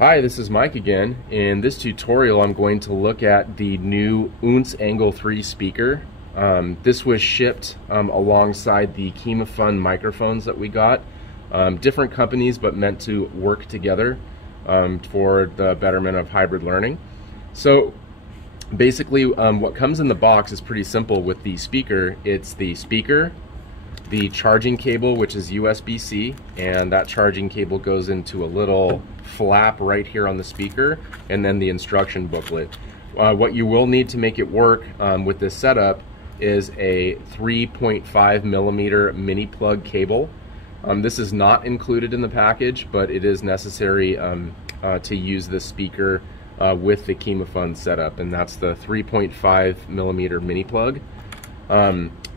Hi, this is Mike again. In this tutorial, I'm going to look at the new Oontz Angle 3 speaker. This was shipped alongside the Kimafun microphones that we got. Different companies, but meant to work together for the betterment of hybrid learning. So basically, what comes in the box is pretty simple with the speaker. It's the speaker, the charging cable, which is USB-C, and that charging cable goes into a little flap right here on the speaker, and then the instruction booklet. What you will need to make it work with this setup is a 3.5 millimeter mini plug cable. This is not included in the package, but it is necessary to use this speaker with the Kimafun setup, and that's the 3.5 millimeter mini plug.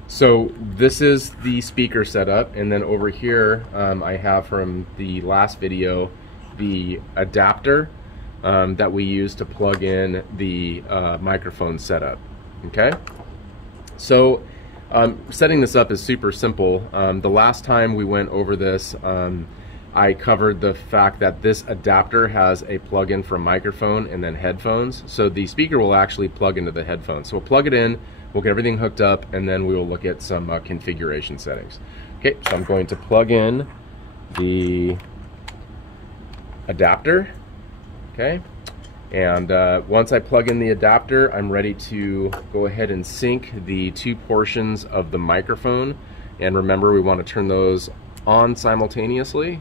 So this is the speaker setup, and then over here I have from the last video the adapter that we use to plug in the microphone setup. Okay, so setting this up is super simple. The last time we went over this, I covered the fact that this adapter has a plug-in for microphone and then headphones, so the speaker will actually plug into the headphones. So we'll plug it in, we'll get everything hooked up, and then we will look at some configuration settings. Okay, so I'm going to plug in the adapter. Okay, and once I plug in the adapter, I'm ready to go ahead and sync the two portions of the microphone. And remember, we want to turn those on simultaneously.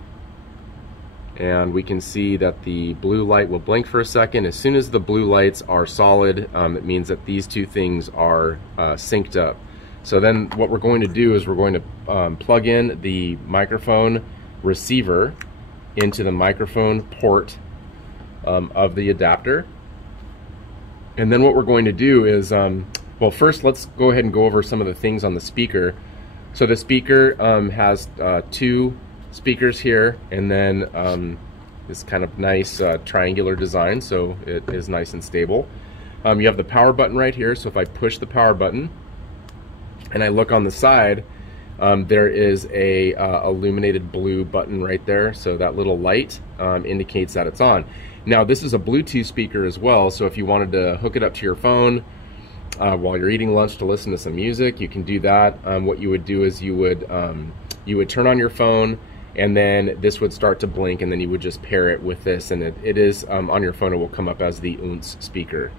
And we can see that the blue light will blink for a second. As soon as the blue lights are solid, it means that these two things are synced up. So then what we're going to do is we're going to plug in the microphone receiver into the microphone port of the adapter. And then what we're going to do is, well, first let's go ahead and go over some of the things on the speaker. So the speaker has two speakers here, and then this kind of nice triangular design, so it is nice and stable. You have the power button right here, so if I push the power button and I look on the side, there is a illuminated blue button right there, so that little light indicates that it's on. Now this is a Bluetooth speaker as well, so if you wanted to hook it up to your phone while you're eating lunch to listen to some music, you can do that. What you would do is you would turn on your phone, and then this would start to blink, and then you would just pair it with this, and it is on your phone, it will come up as the Oontz speaker.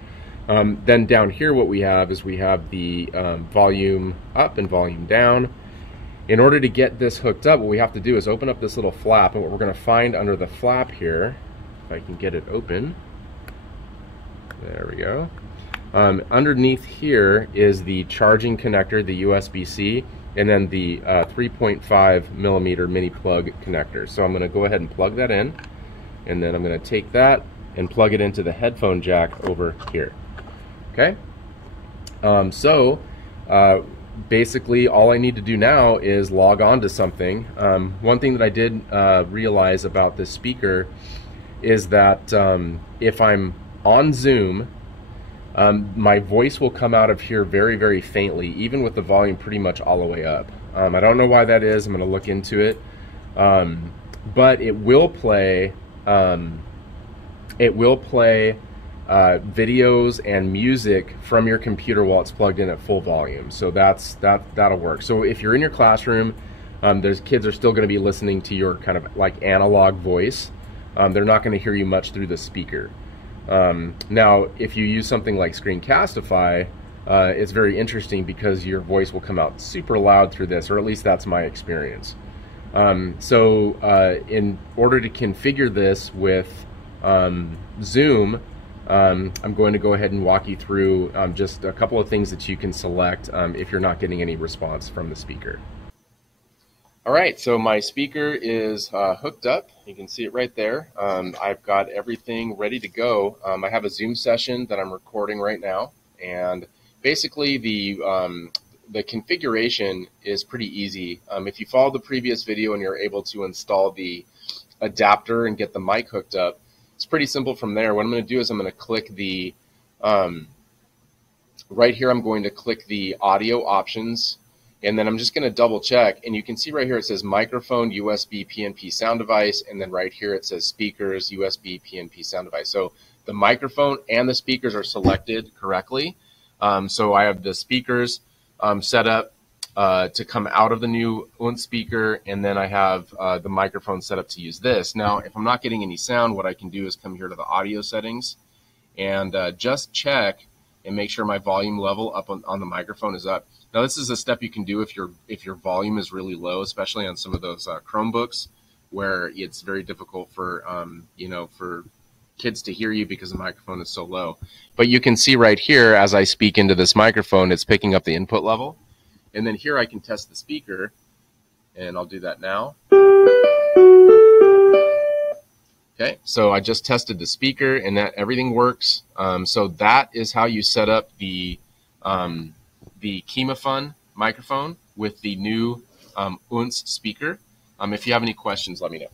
Then down here what we have is we have the volume up and volume down. In order to get this hooked up, what we have to do is open up this little flap, and what we're going to find under the flap here, if I can get it open, there we go. Underneath here is the charging connector, the USB-C, and then the 3.5 millimeter mini plug connector. So I'm going to go ahead and plug that in, and then I'm going to take that and plug it into the headphone jack over here. Okay, basically all I need to do now is log on to something. One thing that I did realize about this speaker is that if I'm on Zoom, my voice will come out of here very, very faintly, even with the volume pretty much all the way up. I don't know why that is. I'm going to look into it. But it will play videos and music from your computer while it's plugged in at full volume. So that'll work. So if you're in your classroom, there's kids are still going to be listening to your kind of like analog voice. They're not going to hear you much through the speaker. Now, if you use something like Screencastify, it's very interesting because your voice will come out super loud through this, or at least that's my experience. In order to configure this with Zoom, I'm going to go ahead and walk you through just a couple of things that you can select if you're not getting any response from the speaker. Alright, so my speaker is hooked up. You can see it right there. I've got everything ready to go. I have a Zoom session that I'm recording right now, and basically the configuration is pretty easy. If you follow the previous video and you're able to install the adapter and get the mic hooked up, it's pretty simple from there. What I'm going to do is I'm going to click the right here, I'm going to click the audio options. And then I'm just going to double check, and you can see right here it says microphone, USB, PNP sound device, and then right here it says speakers, USB, PNP sound device. So the microphone and the speakers are selected correctly. So I have the speakers set up to come out of the new Oontz speaker, and then I have the microphone set up to use this. Now, if I'm not getting any sound, what I can do is come here to the audio settings and just check and make sure my volume level up on the microphone is up. Now, this is a step you can do if your volume is really low, especially on some of those Chromebooks where it's very difficult for for kids to hear you because the microphone is so low. But you can see right here as I speak into this microphone, it's picking up the input level. And then here I can test the speaker, and I'll do that now. Okay, so I just tested the speaker, and that everything works. So that is how you set up the Kimafun microphone with the new Oontz speaker. If you have any questions, let me know.